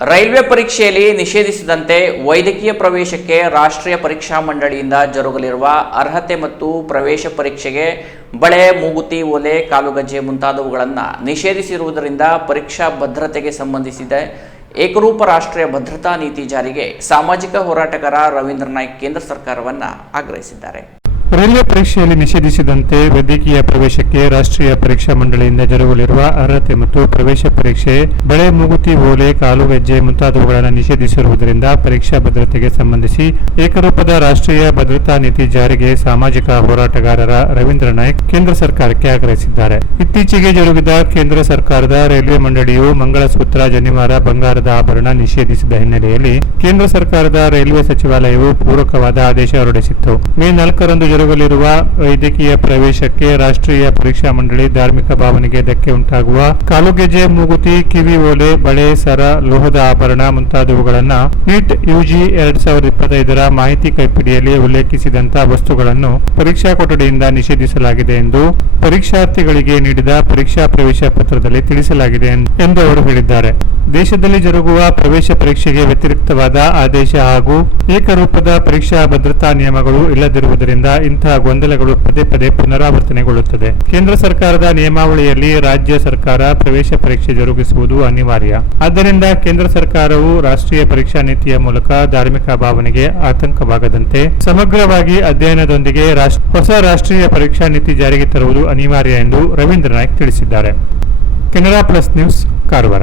Railway ಪರೀಕ್ಷೆಯಲ್ಲಿ ನಿಷೇಧಿಸಿದಂತೆ ವೈದ್ಯಕೀಯ ಪ್ರವೇಶಕ್ಕೆ ರಾಷ್ಟ್ರೀಯ ಪರೀಕ್ಷಾ ಮಂಡಳಿಯಿಂದ ಜರುಗಲಿರುವ ಅರ್ಹತೆ ಮತ್ತು ಪ್ರವೇಶ ಪರೀಕ್ಷೆಗೆ ಬಳೆ, ಮೂಗುತಿ, ಒಲೆ, ಕಾಲುಗಜ್ಜೆ ಮುಂತಾದವುಗಳನ್ನು ನಿಷೇಧಿಸಿರುವುದರಿಂದ ಪರೀಕ್ಷಾ ಭದ್ರತೆಗೆ ಸಂಬಂಧಿಸಿದ ಏಕರೂಪ ರಾಷ್ಟ್ರೀಯ ಭದ್ರತಾ ನೀತಿ ಜಾರಿಗೆ ಸಾಮಾಜಿಕ ಹೋರಾಟಗಾರ ರವೀಂದ್ರ ನಾಯ್ಕ್ ಕೇಂದ್ರ ಸರ್ಕಾರವನ್ನು ಆಗ್ರಹಿಸಿದ್ದಾರೆ. ರೈಲ್ವೆ ಪರೀಕ್ಷೆಯಲ್ಲಿ ನಿಷೇಧಿಸಿದಂತೆ ವೈದ್ಯಕೀಯ ಪ್ರವೇಶಕ್ಕೆ ರಾಷ್ಟ್ರೀಯ ಪರೀಕ್ಷಾ ಮಂಡಳಿಯಿಂದ ಜರುಗಲಿರುವ ಅರ್ಹತೆ ಮತ್ತು ಪ್ರವೇಶ ಪರೀಕ್ಷೆ, ಬಳೆ ಮೂಗುತಿ, ಓಲೆ ಕಾಲುಗೆಜ್ಜೆ ಮುಂತಾದವುಗಳನ್ನು ನಿಷೇಧಿಸಿರುವುದರಿಂದ ಪರೀಕ್ಷಾ ಭದ್ರತೆಗೆ ಸಂಬಂಧಿಸಿ ಏಕರೂಪದ ರಾಷ್ಟ್ರೀಯ ಭದ್ರತಾ ನೀತಿ ಜಾರಿಗೆ ಸಾಮಾಜಿಕ ಹೋರಾಟಗಾರರ ರವೀಂದ್ರ ನಾಯ್ಕ್ ಕೇಂದ್ರ ಸರ್ಕಾರಕ್ಕೆ ಆಗ್ರಹಿಸಿದ್ದಾರೆ. ಇತ್ತೀಚೆಗೆ ಜರುಗಿದ ಕೇಂದ್ರ ಸರ್ಕಾರದ ರೈಲ್ವೆ ಮಂಡಳಿಯು ಮಂಗಳಸೂತ್ರ ಜನಿವಾರ ಬಂಗಾರದ ಆಭರಣ ನಿಷೇಧಿಸಿದ ಹಿನ್ನೆಲೆಯಲ್ಲಿ ಕೇಂದ್ರ ಸರ್ಕಾರದ ರೈಲ್ವೆ ಸಚಿವಾಲಯವು ಪೂರಕವಾದ ಆದೇಶ ಹೊರಡಿಸಿತ್ತು. ಮೇ ನಾಲ್ಕರಂದು ಜರುಗಲಿರುವ ವೈದ್ಯಕೀಯ ಪ್ರವೇಶಕ್ಕೆ ರಾಷ್ಟ್ರೀಯ ಪರೀಕ್ಷಾ ಮಂಡಳಿ ಧಾರ್ಮಿಕ ಭಾವನೆಗೆ ಧಕ್ಕೆ ಉಂಟಾಗುವ ಕಾಲುಗೆಜೆ ಮೂಗುತಿ, ಕಿವಿ ಓಲೆ, ಬಳೆ, ಸರ, ಲೋಹದ ಆಭರಣ ಮುಂತಾದವುಗಳನ್ನು ನೀಟ್ ಯುಜಿ ಎರಡ್ ಸಾವಿರದ ಇಪ್ಪತ್ತೈದರ ಮಾಹಿತಿ ಕೈಪಿಡಿಯಲ್ಲಿ ಉಲ್ಲೇಖಿಸಿದಂತಹ ವಸ್ತುಗಳನ್ನು ಪರೀಕ್ಷಾ ಕೊಠಡಿಯಿಂದ ನಿಷೇಧಿಸಲಾಗಿದೆ ಎಂದು ಪರೀಕ್ಷಾರ್ಥಿಗಳಿಗೆ ನೀಡಿದ ಪರೀಕ್ಷಾ ಪ್ರವೇಶ ಪತ್ರದಲ್ಲಿ ತಿಳಿಸಲಾಗಿದೆ ಎಂದು- ಎಂದು ಅವರು ಹೇಳಿದ್ದಾರೆ. ದೇಶದಲ್ಲಿ ಜರುಗುವ ಪ್ರವೇಶ ಪರೀಕ್ಷೆಗೆ ವ್ಯತಿರಿಕ್ತವಾದ ಆದೇಶ ಹಾಗೂ ಏಕರೂಪದ ಪರೀಕ್ಷಾ ಭದ್ರತಾ ನಿಯಮಗಳು ಇಲ್ಲದಿರುವುದರಿಂದ ಇಂತಹ ಗೊಂದಲಗಳು ಪದೇ ಪದೇ ಪುನರಾವರ್ತನೆಗೊಳ್ಳುತ್ತದೆ. ಕೇಂದ್ರ ಸರ್ಕಾರದ ನಿಯಮಾವಳಿಯಲ್ಲಿ ರಾಜ್ಯ ಸರ್ಕಾರ ಪ್ರವೇಶ ಪರೀಕ್ಷೆ ಜರುಗಿಸುವುದು ಅನಿವಾರ್ಯ. ಆದ್ದರಿಂದ ಕೇಂದ್ರ ಸರ್ಕಾರವು ರಾಷ್ಟ್ರೀಯ ಪರೀಕ್ಷಾ ನೀತಿಯ ಮೂಲಕ ಧಾರ್ಮಿಕ ಭಾವನೆಗೆ ಆತಂಕವಾಗದಂತೆ ಸಮಗ್ರವಾಗಿ ಅಧ್ಯಯನದೊಂದಿಗೆ ಹೊಸ ರಾಷ್ಟ್ರೀಯ ಪರೀಕ್ಷಾ ನೀತಿ ಜಾರಿಗೆ ತರುವುದು ಅನಿವಾರ್ಯ ಎಂದು ರವೀಂದ್ರ ನಾಯ್ಕ್ ತಿಳಿಸಿದ್ದಾರೆ. Canara plus news, Karwar.